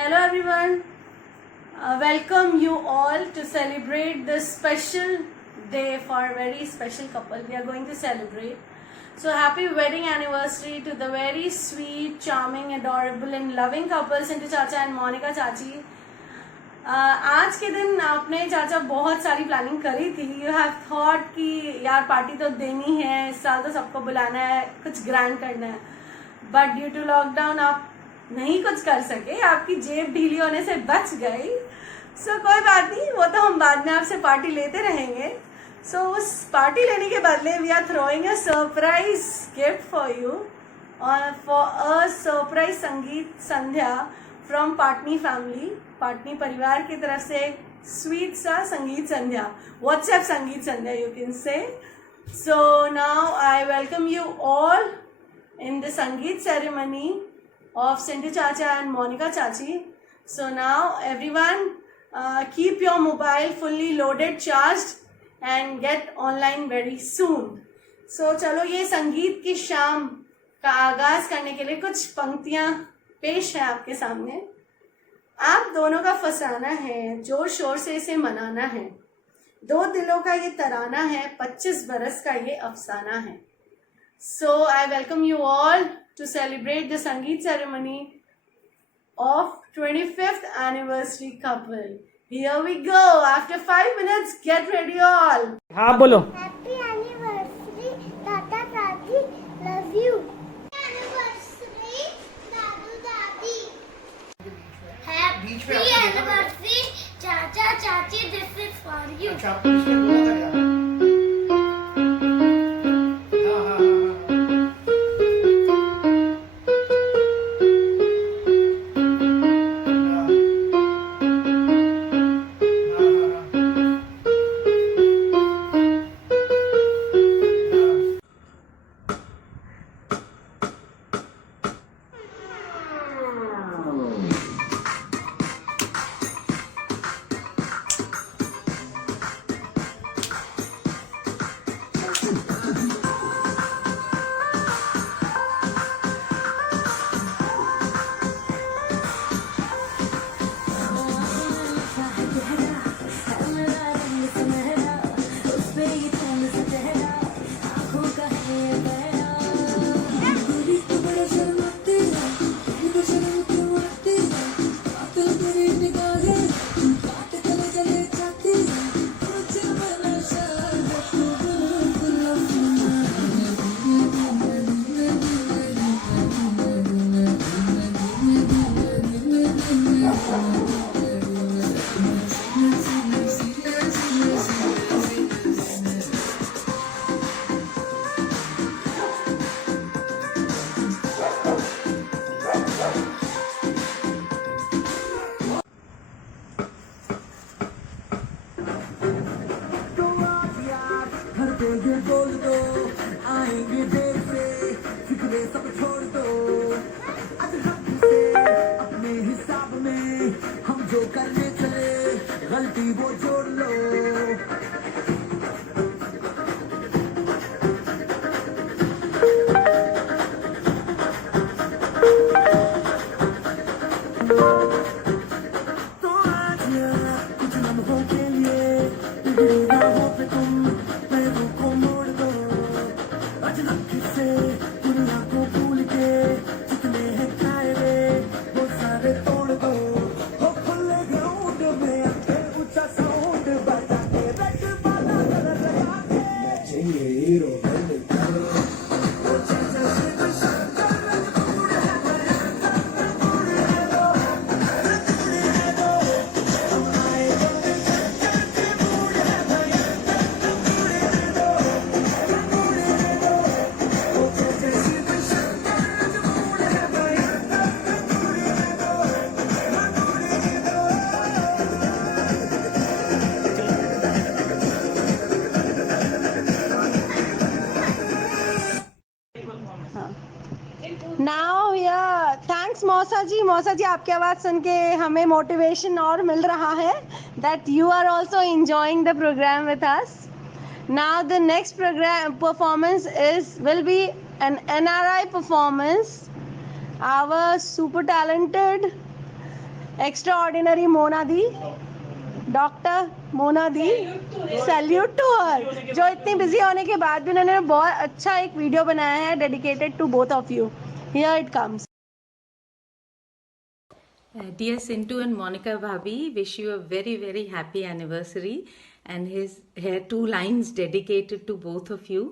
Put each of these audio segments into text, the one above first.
Hello everyone, welcome you all to celebrate this special day for a very special couple. We are going to celebrate. So happy wedding anniversary to the very sweet, charming, adorable and loving couple Sintu Chacha and Monica Chachi. आज के दिन आपने चाचा बहुत सारी planning करी थी. You have thought कि यार पार्टी तो देनी है, इस साल तो सबको बुलाना है, कुछ ग्रैंड करना है, बट ड्यू टू लॉकडाउन आप नहीं कुछ कर सके, आपकी जेब ढीली होने से बच गई. सो कोई बात नहीं, वो तो हम बाद में आपसे पार्टी लेते रहेंगे. सो उस पार्टी लेने के बदले we are throwing a surprise gift for you, for a surprise sangeet sandhya from Patni family. Patni परिवार की तरफ से एक स्वीट सा संगीत संध्या, व्हाट्सएप संगीत संध्या you can say. So now I welcome you all in the Sangeet ceremony of Sintu Chacha and Monica Chachi. So now everyone keep your mobile fully loaded, charged and get online very soon. So चलो ये संगीत की शाम का आगाज करने के लिए कुछ पंक्तियां पेश है आपके सामने. आप दोनों का फसाना है, जोर शोर से इसे मनाना है, दो दिलों का ये तराना है, 25 बरस का ये अफसाना है. So I welcome you all to celebrate the Sangeet ceremony of 25th anniversary couple. Here we go. After 5 minutes, get ready all. हाँ बोलो. Happy anniversary, Tata Tati, love you. Anniversary, Dadu Dadi. Happy anniversary, Chacha Chachi, this is for you. अच्छा आपको इसमें बोला था क्या? बोल दो आएंगे देर से, फिक्रे सब छोड़ दो. आज वक्त से अपने हिसाब में हम जो करने चले, गलती वो जोड़ लो. तो आज कुछ लम्हों के लिए बिगड़ी राहों पे तुम से दुनिया को भूल के जितने हैं कायरे वो सारे तोड़ दो. हो खुले ग्राउंड में आके ऊंचा साउंड बजा के रेड वाला कलर लगा के चाहिए हीरो वो चाचा शिव शंकर रजपूत है, रजपूत है दो, रजपूत है दो. हम आए बंदे शंकर के मूड है भैया, रजपूत है दो, रजपूत है दो. नाउ या थैंक्स मौसा जी. मौसा जी आपकी आवाज़ सुन के हमें मोटिवेशन और मिल रहा है that you are also enjoying the program with us. Now the next program performance will be an NRI performance. Our super talented Extraordinary Mona Di, doctor Mona di, salute to her, जो इतनी बिजी होने के बाद भी उन्होंने बहुत अच्छा एक वीडियो बनाया है dedicated to both of you. Here it comes. Dear Sintu and Monica Bhabhi, wish you a very very happy anniversary, and here 2 lines dedicated to both of you.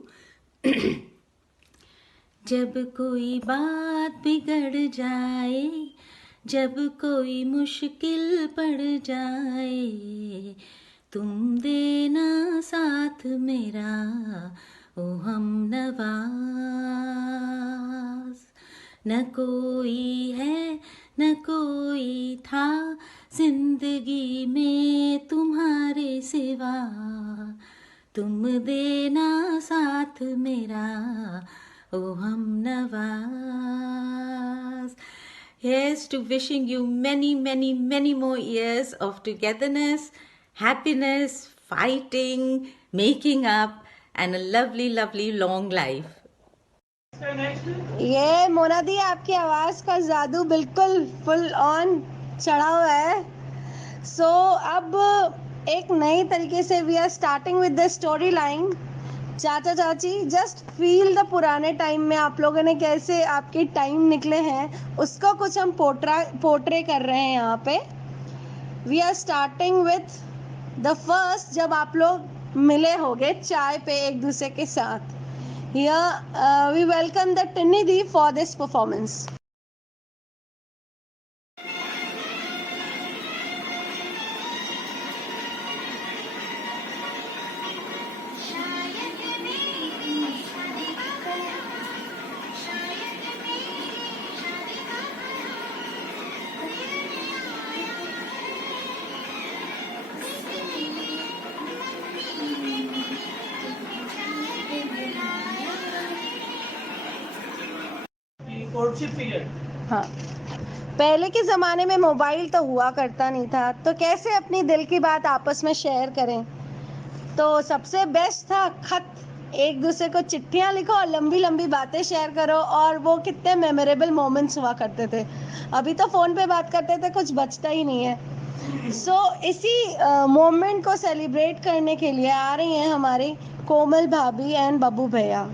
जब कोई बात बिगड़ जाए, जब कोई मुश्किल पड़ जाए, तुम देना साथ मेरा ओ हम नवाज. न कोई है न कोई था जिंदगी में तुम्हारे सिवा, तुम देना साथ मेरा ओ हम Nawaz. Here's to wishing you many, many, many more years of togetherness, happiness, fighting, making up, and a lovely, lovely long life. ये मोना दी, आपकी आवाज का जादू बिल्कुल फुल ऑन चढ़ा हुआ है. सो अब एक नई तरीके से we are starting with the story line. चाचा चाची, जस्ट फील द पुराने टाइम में आप लोगों ने कैसे आपके टाइम निकले हैं, उसको कुछ हम पोर्ट्रे कर रहे हैं यहाँ पे. We are starting with the first, जब आप लोग मिले होगे चाय पे एक दूसरे के साथ. Here we welcome the Tinni di for this performance. हाँ, पहले के ज़माने में मोबाइल तो हुआ करता नहीं था, तो कैसे अपनी दिल की बात आपस में शेयर करें. तो सबसे बेस्ट था खत. एक दूसरे को चिट्ठियाँ लिखो और लंबी लंबी बातें शेयर करो, और वो कितने मेमोरेबल मोमेंट्स हुआ करते थे. अभी तो फ़ोन पे बात करते थे, कुछ बचता ही नहीं है. सो इसी मोमेंट को सेलिब्रेट करने के लिए आ रही हैं हमारी कोमल भाभी एंड बब्बू भैया.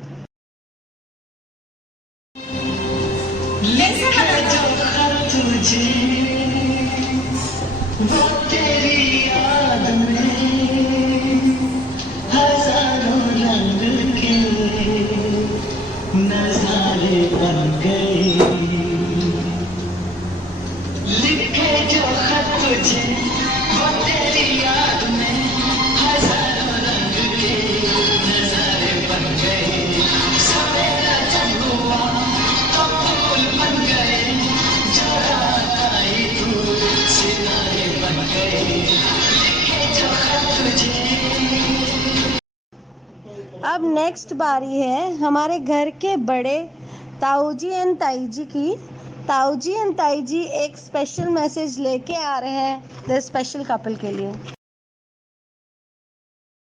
वो तेरी याद में हजारों रंग के नजारे बन गए. लिखे जो खत तुझे वो तेरी याद में हजारों रंग के नजारे बन गए. सवेरा जब हुआ तो फूल बन गए, जो रात आई तू सितारे बन गए. लिखे जो खत तुझे. अब नेक्स्ट बारी है हमारे घर के बड़े ताऊ जी एंड ताई जी की. ताऊ जी एंड ताई जी एक स्पेशल मैसेज लेके आ रहे हैं द स्पेशल कपल के लिए.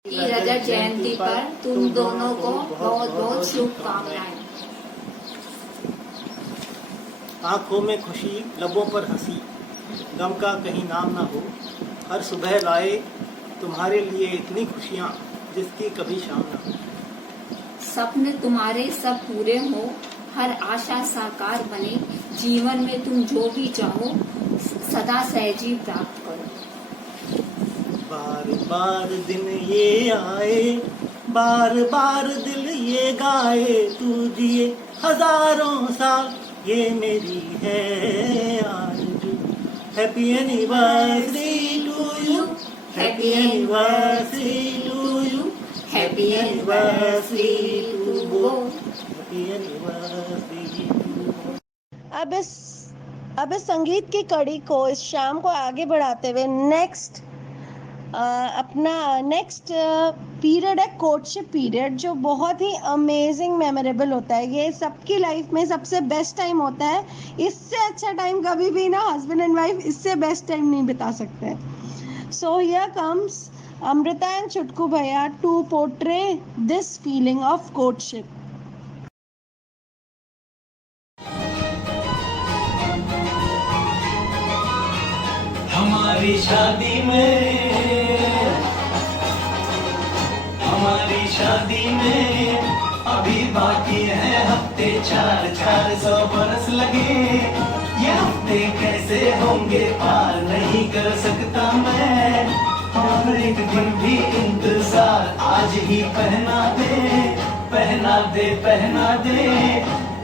रजत जयंती पर तुम दोनों को बहुत बहुत शुभकामनाएं. आंखों में खुशी, लबों पर हंसी, गम का कहीं नाम ना हो. हर सुबह लाए तुम्हारे लिए इतनी खुशियाँ जिसकी कभी शाम ना हो. सपने तुम्हारे सब पूरे हो, हर आशा साकार बने. जीवन में तुम जो भी चाहो सदा सहजी प्राप्त करो. बार बार दिन ये आए, बार बार दिल ये गाए. तू जिए हजारों साल ये मेरी है आरज़ू. Happy anniversary to you, happy anniversary to you, happy anniversary to both, happy anniversary. अब इस संगीत की कड़ी को इस शाम को आगे बढ़ाते हुए अपना नेक्स्ट पीरियड है कोर्टशिप पीरियड, जो बहुत ही अमेजिंग मेमोरेबल होता है. ये सबकी लाइफ में सबसे बेस्ट टाइम होता है. इससे अच्छा टाइम कभी भी ना हस्बैंड एंड वाइफ इससे बेस्ट टाइम नहीं बिता सकते. So here comes Amrita and Chutku भैया to portray this feeling of courtship. हमारी शादी में अभी बाकी है हफ्ते 400 बरस लगे, ये हफ्ते कैसे होंगे पार नहीं कर सकता मैं, और एक दिन भी इंतजार आज ही पहना दे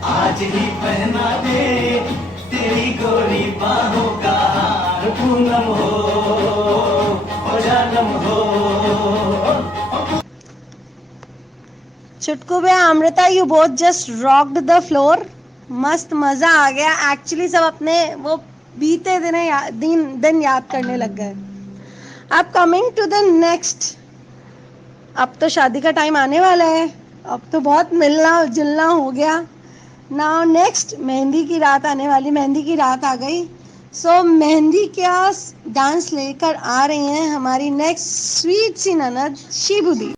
आज ही पहना दे, तेरी गोरी बाहों का हार पूनम हो जानम हो। चुटकू बे Amrita, you both just rocked the floor. मस्त मजा आ गया। एक्चुअली सब अपने वो बीते दिन याद करने लग गए। अब कमिंग टू द नेक्स्ट, अब तो शादी का टाइम आने वाला है, अब तो बहुत मिलना जुलना हो गया। नाउ नेक्स्ट मेहंदी की रात आने वाली, मेहंदी की रात आ गई। सो मेहंदी का डांस लेकर आ रही हैं हमारी नेक्स्ट स्वीट सी ननद शिबुदी।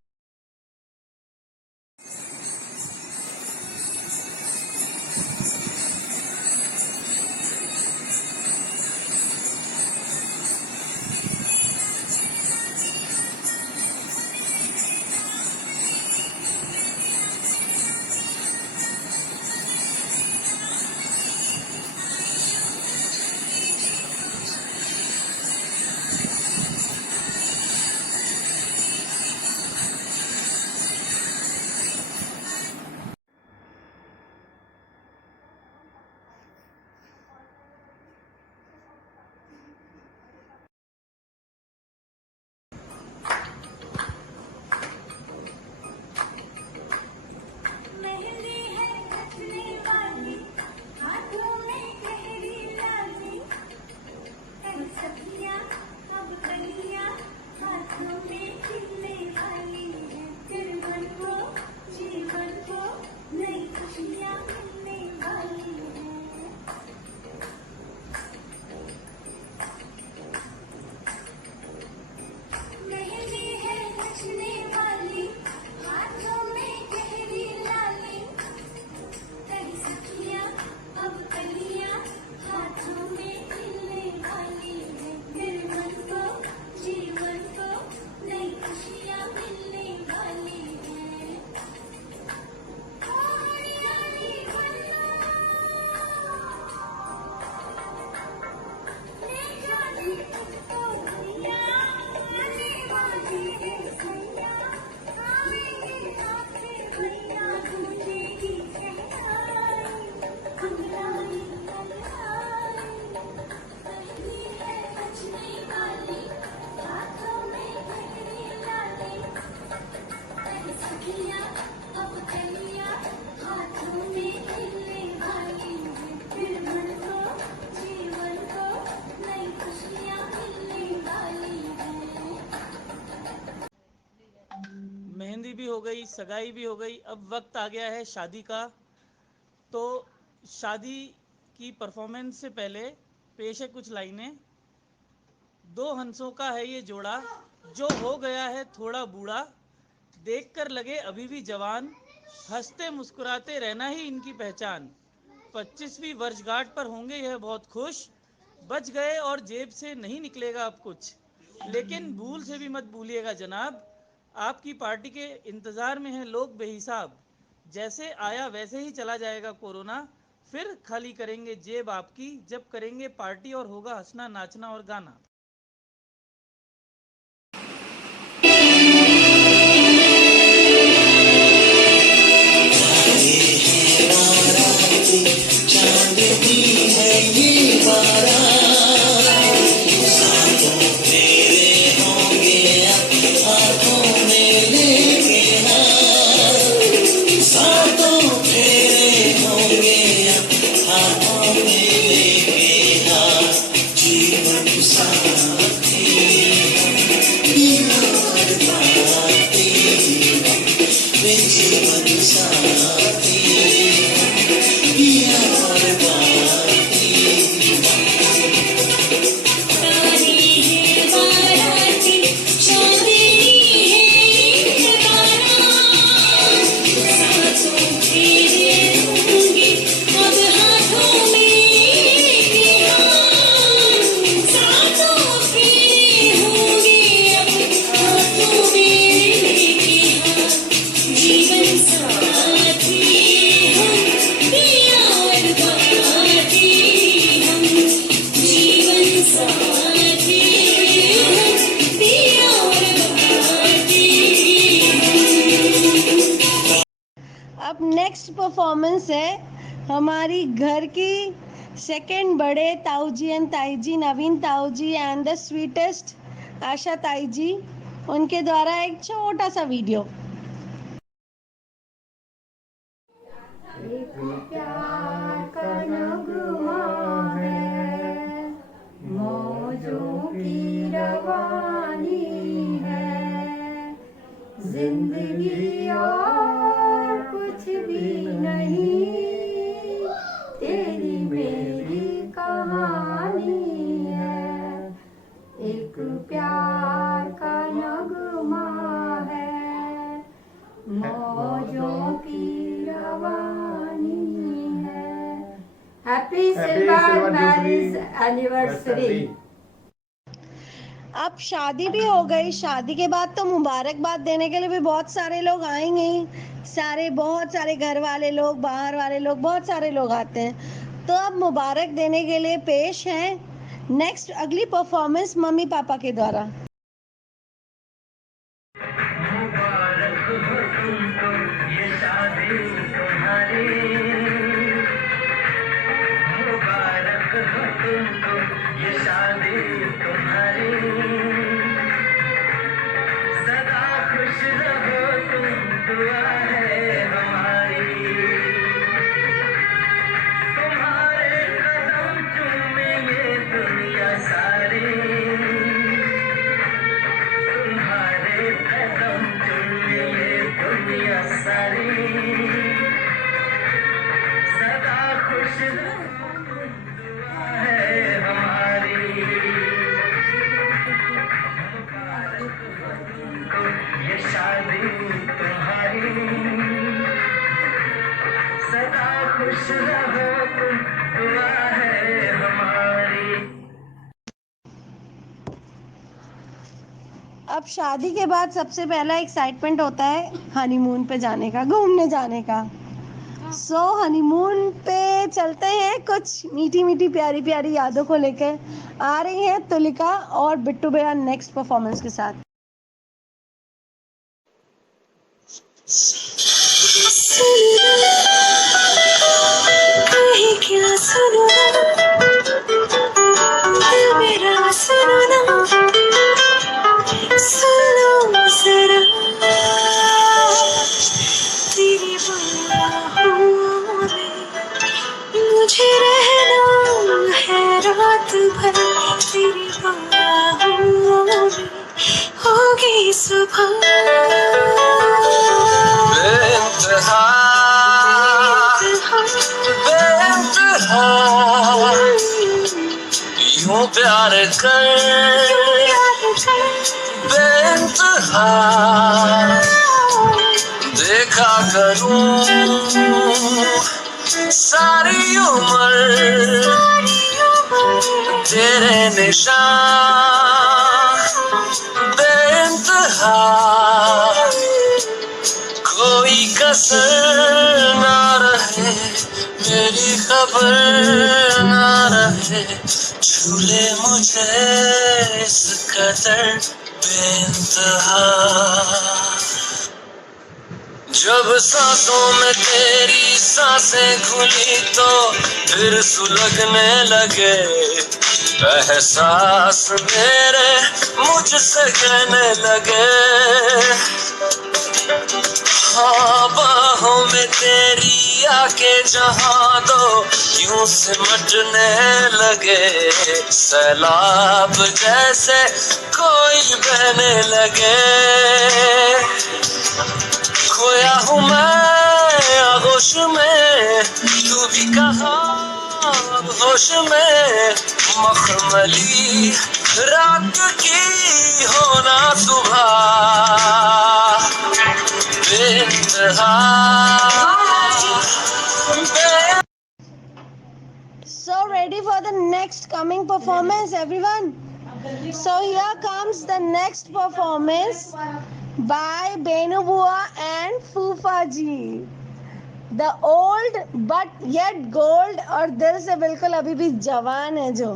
मेहंदी भी हो गई, सगाई भी हो गई, अब वक्त आ गया है शादी का। तो शादी की परफॉर्मेंस से पहले पेश है कुछ लाइनें। दो हंसों का है ये जोड़ा, जो हो गया है थोड़ा बूढ़ा, देखकर लगे अभी भी जवान, हंसते मुस्कुराते रहना ही इनकी पहचान। 25वीं वर्षगांठ पर होंगे यह बहुत खुश, बच गए और जेब से नहीं निकलेगा अब कुछ, लेकिन भूल से भी मत भूलिएगा जनाब, आपकी पार्टी के इंतज़ार में हैं लोग बेहिसाब। जैसे आया वैसे ही चला जाएगा कोरोना, फिर खाली करेंगे जेब आपकी जब करेंगे पार्टी और होगा हंसना नाचना और गाना। जीवन नेक्स्ट परफॉर्मेंस है हमारी घर की सेकंड बड़े ताऊ जी एंड ताई जी, नवीन ताऊ जी एंड द स्वीटेस्ट आशा ताई जी, उनके द्वारा एक छोटा सा वीडियो। जिंदगी और कुछ भी नहीं, तेरी मेरी कहानी है। एक प्यार का नगमा है, मौजों की रवानी है। Happy silver marriage anniversary. अब शादी भी हो गई, शादी के बाद तो मुबारकबाद देने के लिए भी बहुत सारे लोग आएंगे ही, बहुत सारे घर वाले लोग, बाहर वाले लोग, बहुत सारे लोग आते हैं। तो अब मुबारक देने के लिए पेश है नेक्स्ट अगली परफॉर्मेंस मम्मी पापा के द्वारा। अब शादी के बाद सबसे पहला एक्साइटमेंट होता है हनीमून पे जाने का, घूमने जाने का। सो हनीमून पे चलते हैं, कुछ मीठी मीठी प्यारी प्यारी यादों को लेकर आ रही हैं तुलिका और बिट्टू भैया नेक्स्ट परफॉर्मेंस के साथ। क्या सुनो दिल मेरा, सुनो ना, सुनो जरा तेरी बाहों में मुझे रहना है रात भर, तेरी बाहों में होगी सुबह। बेइंतहा यूं प्यार कर बेइंतहा देखा करूं सारी उम्र तेरे निशान बेइंतहा, कोई कसर ना रहे, मेरी खबर ना रहे, झूले मुझे इस कदर बेइंतहा। जब सांसों में तेरी सांसें घुली तो फिर सुलगने लगे एहसास मेरे मुझसे कहने लगे। हाँ बाहों में तेरी आके जहाँ दो यूं सिमटने लगे, सैलाब जैसे कोई बहने लगे। खोया हूँ मैं आगोश में, तू भी कहाँ होश में, मखमली रात की होना सुबह बेइंतहा। So ready for the next coming performance, everyone? So here comes the next performance by Benu Bua and Fufa ji. The old but yet gold और दिल से बिल्कुल अभी भी जवान है जो।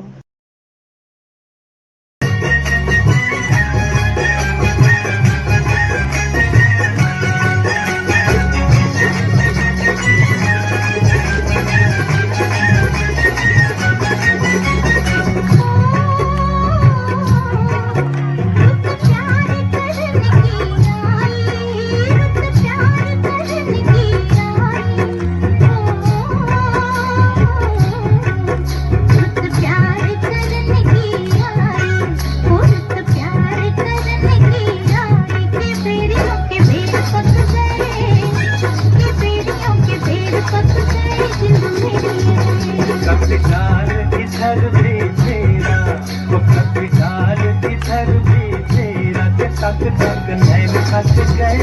तक नैन थक गए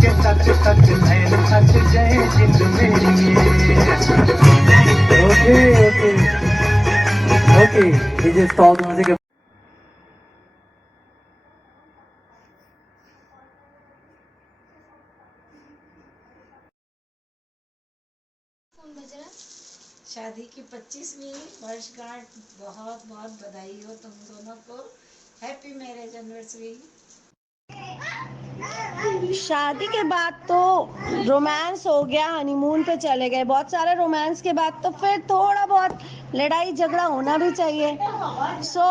के तक नैन थक गए जिंद मेरी okay okay okay DJ stop music शादी की 25वीं वर्षगांठ बहुत बहुत बधाई हो तुम दोनों को। Happy marriage anniversary. शादी के बाद तो रोमांस हो गया, हनीमून पे चले गए, बहुत सारे रोमांस के बाद तो फिर थोड़ा बहुत लड़ाई झगड़ा होना भी चाहिए। सो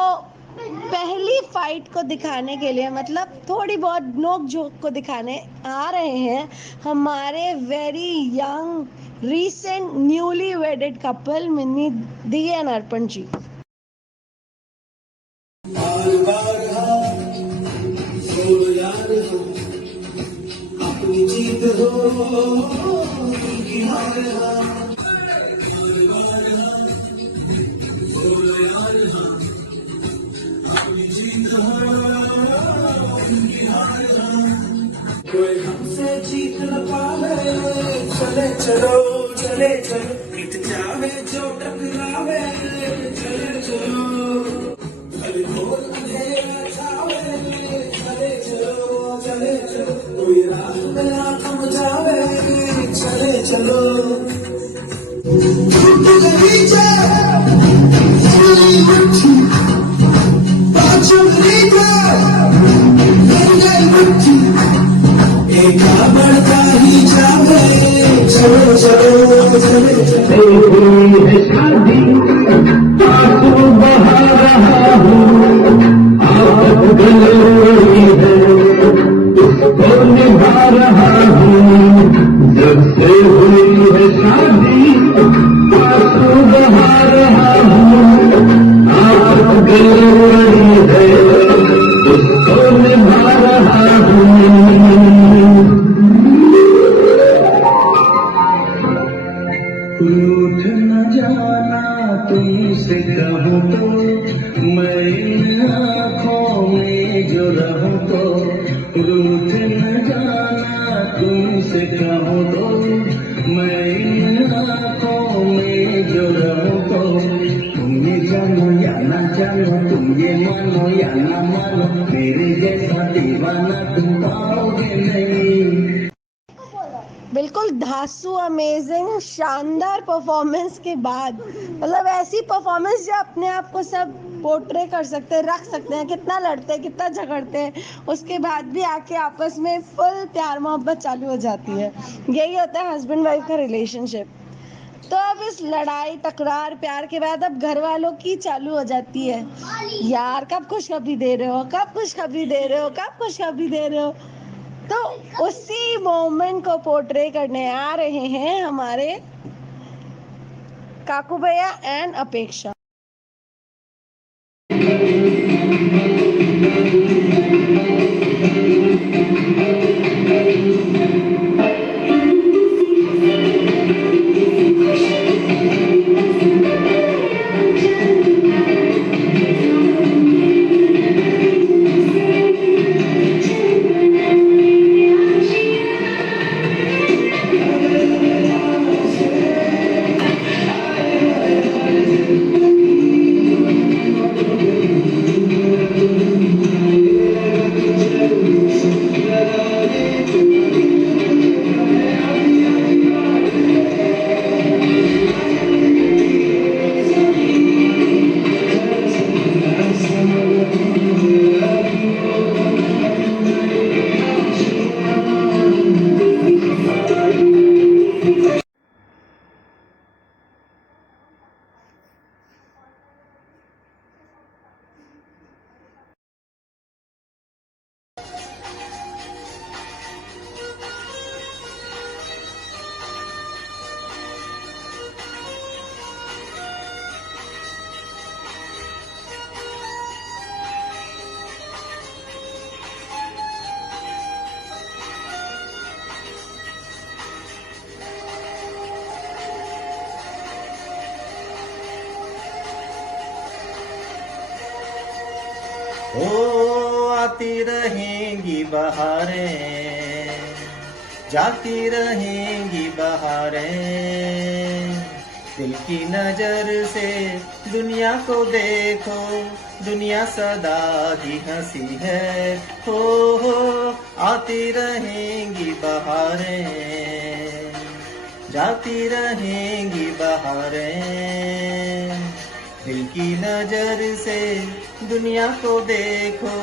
पहली फाइट को दिखाने के लिए, मतलब थोड़ी बहुत नोक झोंक को दिखाने आ रहे हैं हमारे very young recent newly wedded couple Minni दी एंड अर्पण जी। अपनी जीत हो कोई हमसे जीत न पावे चले चलो चले चलो मिट जावे जो टकरावे चले चलो अभी खोल अंधेरा छावे चले चलो कोई रात में ना थम जावे चले चलो टूट गई बढ़ता ही जावे चलो चलो चले है शादी आंसू बहा रहा हूँ आप गलोरी है उसको निभा रहा हूँ जब से हुई है शादी आंसू बहा रहा हूँ आप गलोरी है उसको निभा रहा हूँ। रूठ न जाना तुमसे कहूँ तो मैं इन आँखों में जो रहूँ तो रूठ न जाना तुमसे कहूँ तो मैं इन आँखों में जो रहूँ तो तुम ये जानो या ना जानो तुम ये मानो या ना मानो मेरे जैसा दीवाना तुम पाओगे नहीं। बिल्कुल धांसू अमेजिंग शानदार परफॉर्मेंस के बाद, मतलब ऐसी परफॉर्मेंस जो अपने आप को सब पोर्ट्रे कर सकते हैं, रख सकते हैं, कितना लड़ते हैं, कितना झगड़ते हैं, उसके बाद भी आके आपस में फुल प्यार मोहब्बत चालू हो जाती है। यही होता है हस्बैंड वाइफ का रिलेशनशिप। तो अब इस लड़ाई तकरार प्यार के बाद अब घर वालों की चालू हो जाती है, यार कब खुशखबरी दे रहे हो, कब खुशखबरी दे रहे हो, कब खुशखबरी दे रहे हो। तो उसी मोमेंट को पोर्ट्रे करने आ रहे हैं हमारे काकू भैया एंड अपेक्षा। आती रहेंगी बहारें, जाती रहेंगी बहारें। दिल की नजर से दुनिया को देखो, दुनिया सदा ही हंसी है। हो आती रहेंगी बहारें, जाती रहेंगी बहारें। दिल की नजर से दुनिया को देखो,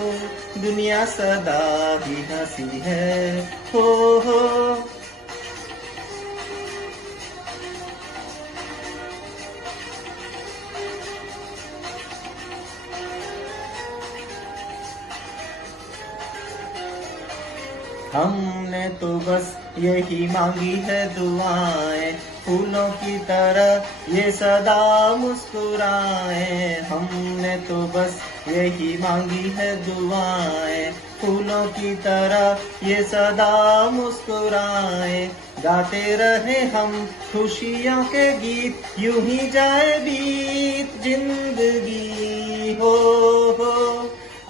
दुनिया सदा ही हंसी है। हो हमने तो बस यही मांगी है दुआएं, फूलों की तरह ये सदा मुस्कुराएं। हमने तो बस यही मांगी है दुआएं, फूलों की तरह ये सदा मुस्कुराएं। गाते रहे हम खुशियों के गीत, यूं ही जाए बीत जिंदगी। हो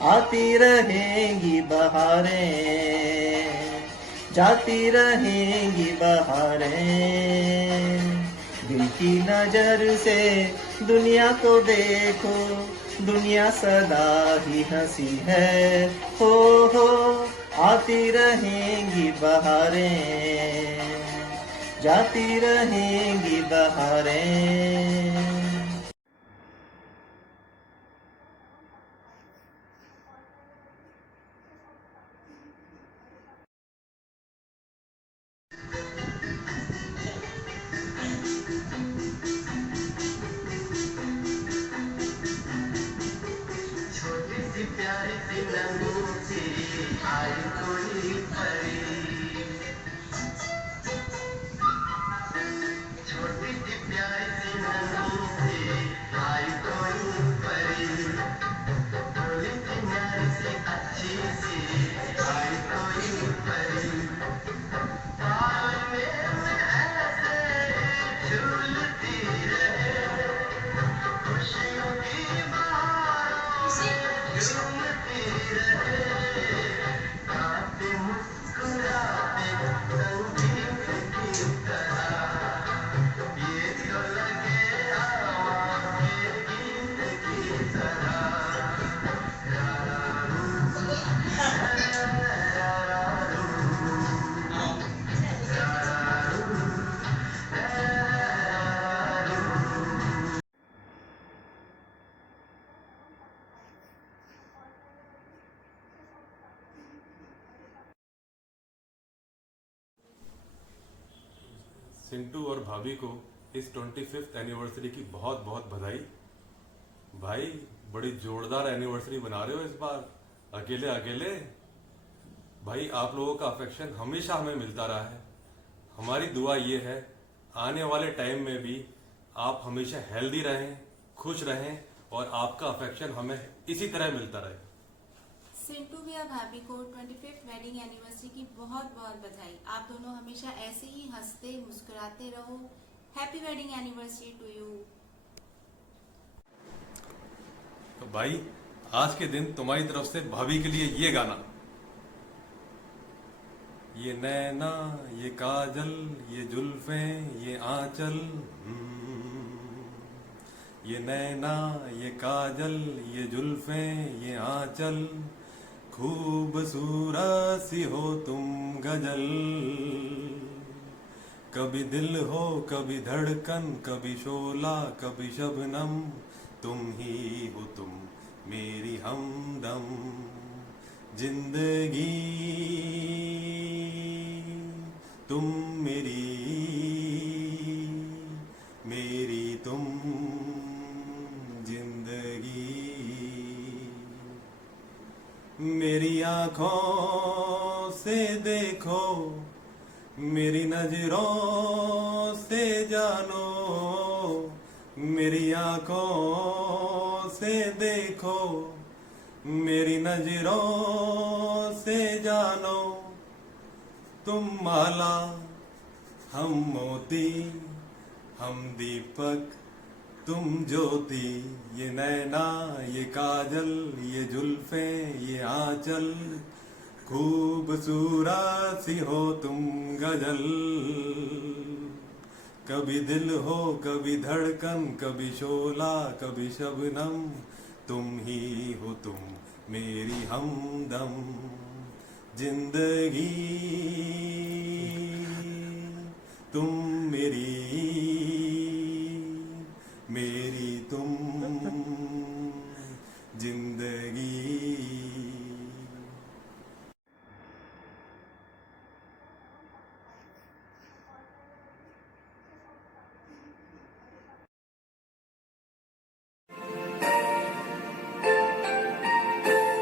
आती रहेंगी बहारें, जाती रहेंगी बहारें। दिल की नजर से दुनिया को देखो, दुनिया सदा ही हंसी है। हो आती रहेंगी बहारें, जाती रहेंगी बहारें। प्यारी सी नन्ही सी आई कोई परी, छोटी सी प्यारी सी नन्ही सी आई कोई परी, भोली सी न्यारी सी अच्छी सी आई कोई परी। बाल में ऐसे झूलती रहे, खुशियों की बहारों झूमती रहे, गाते मुस्कुराते संगीत की तरह, ये तो लगे हवा के गीत की तरह। सिंटू और भाभी को इस 25th एनिवर्सरी की बहुत बहुत बधाई। भाई बड़ी जोरदार एनिवर्सरी बना रहे हो इस बार, अकेले अकेले। भाई आप लोगों का अफेक्शन हमेशा हमें मिलता रहा है। हमारी दुआ ये है आने वाले टाइम में भी आप हमेशा हेल्दी रहें, खुश रहें और आपका अफेक्शन हमें इसी तरह मिलता रहे। सिंटू भी और भाभी को 25th वेडिंग एनिवर्सरी की बहुत बहुत बधाई। आप दोनों हमेशा ऐसे ही हंसते मुस्कुराते रहो। Happy wedding anniversary to you. तो भाई आज के दिन तुम्हारी तरफ से भाभी के लिए ये गाना। ये नैना, ये काजल, ये जुल्फें, ये आंचल, ये नैना, ये काजल, ये जुल्फें, ये आंचल, खूबसूरत सी हो तुम गजल। कभी दिल हो, कभी धड़कन, कभी शोला, कभी शबनम, तुम ही हो तुम मेरी हमदम। जिंदगी तुम मेरी, मेरी तुम जिंदगी। मेरी आँखों से देखो, मेरी नजरों से जानो, मेरी आँखों से देखो, मेरी नजरों से जानो। तुम माला, हम मोती, हम दीपक, तुम ज्योति, ये नैना, ये काजल, ये जुल्फे, ये आंचल, खूबसूरत सी हो तुम गजल। कभी दिल हो, कभी धड़कन, कभी शोला, कभी शबनम, तुम ही हो तुम मेरी हमदम। जिंदगी तुम मेरी, मेरी तुम जिंदगी।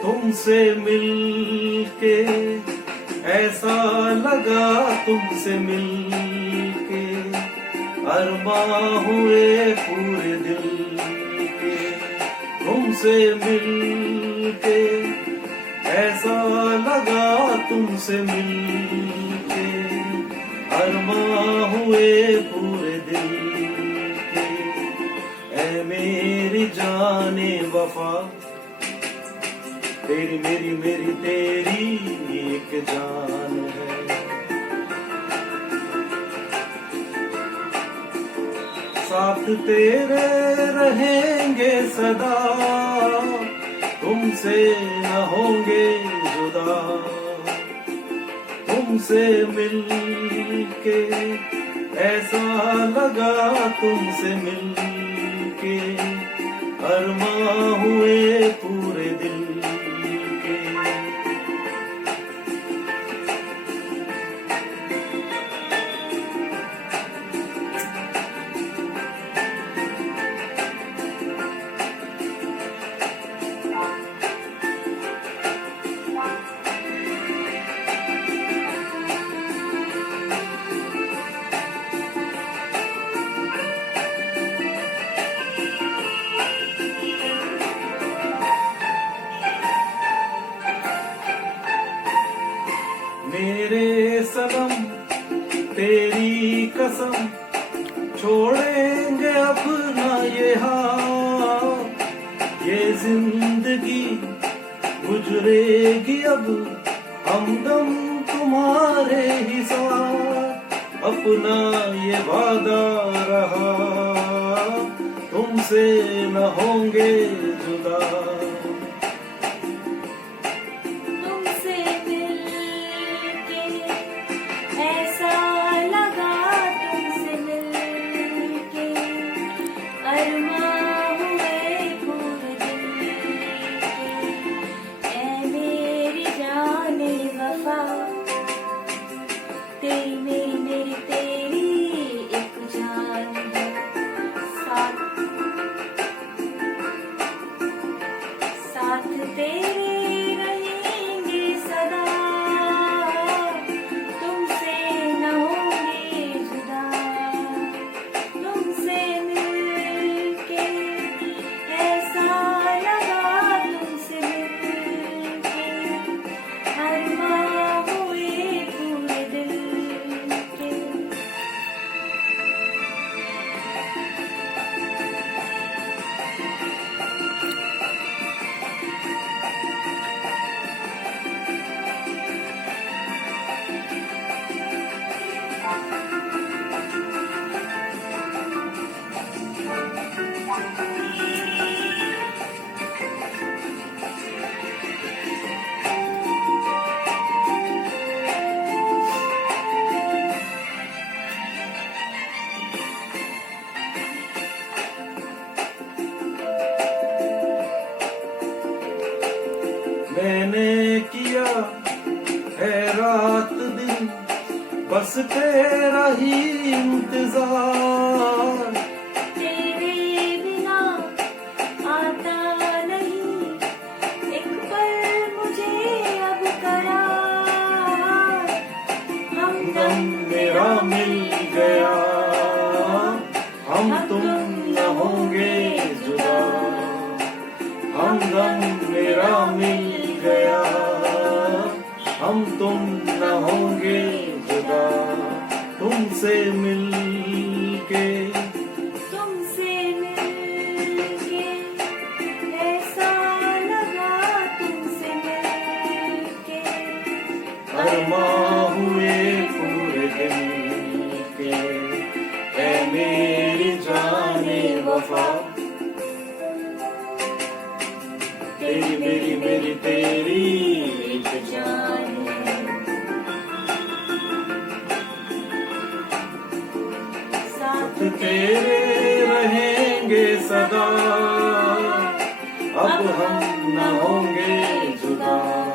तुमसे मिलके ऐसा लगा, तुमसे मिलके अरमां हुए पूरे दिल के। तुमसे मिलके ऐसा लगा, तुमसे मिलके अरमां हुए पूरे दिल के। ऐ मेरी जाने वफा, तेरी मेरी मेरी तेरी एक जान है। साथ तेरे रहेंगे सदा, तुमसे न होंगे जुदा। तुमसे मिलके ऐसा लगा, तुमसे मिलके अरमां हुए पूरे दिल। मेरे सनम तेरी कसम, छोड़ेंगे अब ना ये हाथ। ये जिंदगी गुजरेगी अब हमदम तुम्हारे ही साथ। अपना ये वादा रहा, तुमसे न होंगे जुदा। तेरी मेरी मेरी तेरी एक जान है। साथ तेरे रहेंगे सदा, तुमसे न होंगे जुदा। तुमसे मिलके ऐसा लगा, तुमसे मिलके अरमां हुए पूरे दिल के। मैंने किया है रात दिन बस तेरा ही इंतजार। तेरे बिना आता नहीं एक पल मुझे अब करार। हमदम मेरा मिल गया, हम तुम न होंगे जुदा। हमदम मेरा मिल गया, हम तुम न होंगे जुदा। तुमसे मिलके तुमसे मिल अरमा हुए पूरे दिन के, ऐ मेरी जाने वफा, तेरी मेरी मेरी तेरी एक जान है। साथ तेरे रहेंगे सदा, अब हम न होंगे जुदा।